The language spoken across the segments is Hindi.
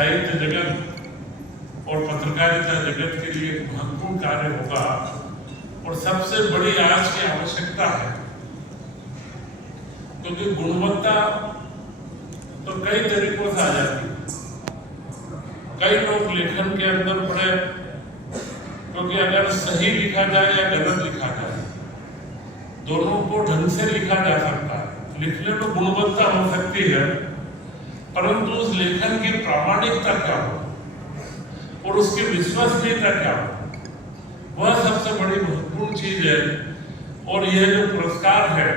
साहित्य जगत और पत्रकारिता जगत के लिए एक महत्वपूर्ण कार्य होगा और सबसे बड़ी आज की आवश्यकता है, क्योंकि गुणवत्ता तो कई तरीकों से आ जाती है। कई लोग लेखन के अंदर पड़े, क्योंकि अगर सही लिखा जाए या गलत लिखा जाए, दोनों को ढंग से लिखा जा सकता है। लिखने में गुणवत्ता हो सकती है, परंतु उस लेखन की प्रामाणिकता क्या हो और उसकी विश्वसनीयता क्या हो, वह सबसे बड़ी महत्वपूर्ण चीज है। और यह जो पुरस्कार है,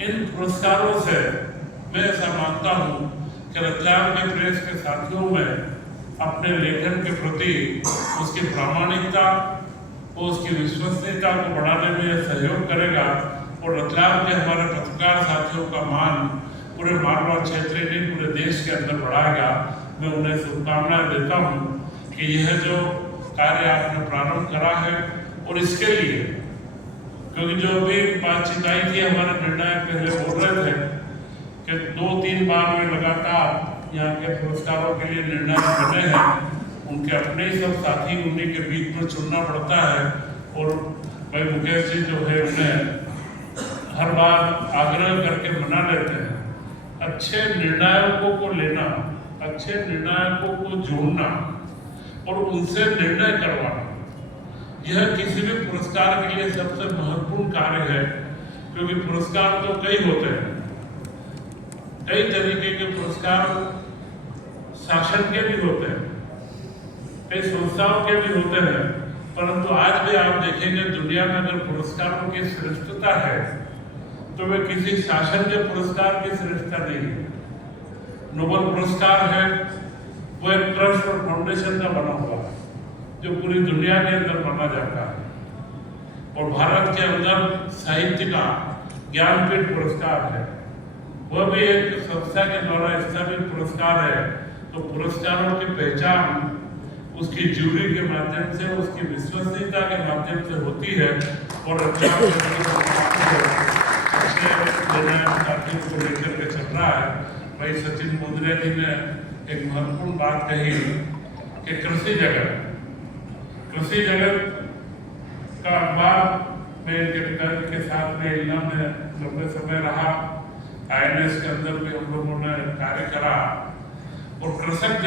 इन पुरस्कारों से मैं ऐसा मानता हूं कि रतलाम के प्रेस के साथियों में अपने लेखन के प्रति उसकी प्रामाणिकता और उसकी विश्वसनीयता को बढ़ाने में यह सहयोग करेगा और रतलाम के हमारे पत्रकार साथियों का मान पूरे मारवाड़ क्षेत्र नहीं पूरे देश के अंदर बढ़ाएगा। मैं उन्हें शुभकामनाएं देता हूं कि यह जो कार्य आपने प्रारंभ करा है, और इसके लिए क्योंकि जो भी बातचीत आई थी, हमारे निर्णायक पहले बोल रहे थे कि 2-3 बार में लगातार यहाँ के पुरस्कारों के लिए निर्णय बने हैं, उनके अपने ही सब साथी उन्हीं के बीच में चुनना पड़ता है। और भाई मुकेश जी जो है उन्हें हर बार आग्रह करके मना लेते हैं, अच्छे निर्णायकों को लेना, अच्छे निर्णायकों को जोड़ना और उनसे निर्णय करवाना, यह किसी भी पुरस्कार के लिए सबसे महत्वपूर्ण कार्य है। क्योंकि पुरस्कार तो कई होते हैं, कई तरीके के पुरस्कार शासन के भी होते हैं, कई संस्थाओं के भी होते हैं, परंतु आज भी आप देखेंगे दुनिया में अगर पुरस्कारों की श्रेष्ठता है तो वे किसी शासन के पुरस्कार की श्रेष्ठता नहीं है। नोबेल पुरस्कार है वो एक ट्रस्ट और फाउंडेशन का बना हुआ है जो पूरी दुनिया के अंदर माना जाता है। और भारत के अंदर साहित्य का ज्ञानपीठ पुरस्कार है, वह भी एक संस्था के द्वारा स्थापित पुरस्कार है। तो पुरस्कारों की पहचान उसकी ज्यूरी के माध्यम से, उसकी विश्वसनीयता के माध्यम से होती है। और को लेकर के चल रहा है। भाई सचिन मोदरिया जी ने एक महत्वपूर्ण बात कही कि कृषि जगत का अखबार में इनके पिताजी के साथ में इलाम में लंबे समय रहा, INS के अंदर भी हम लोगों ने कार्य करा और कृषक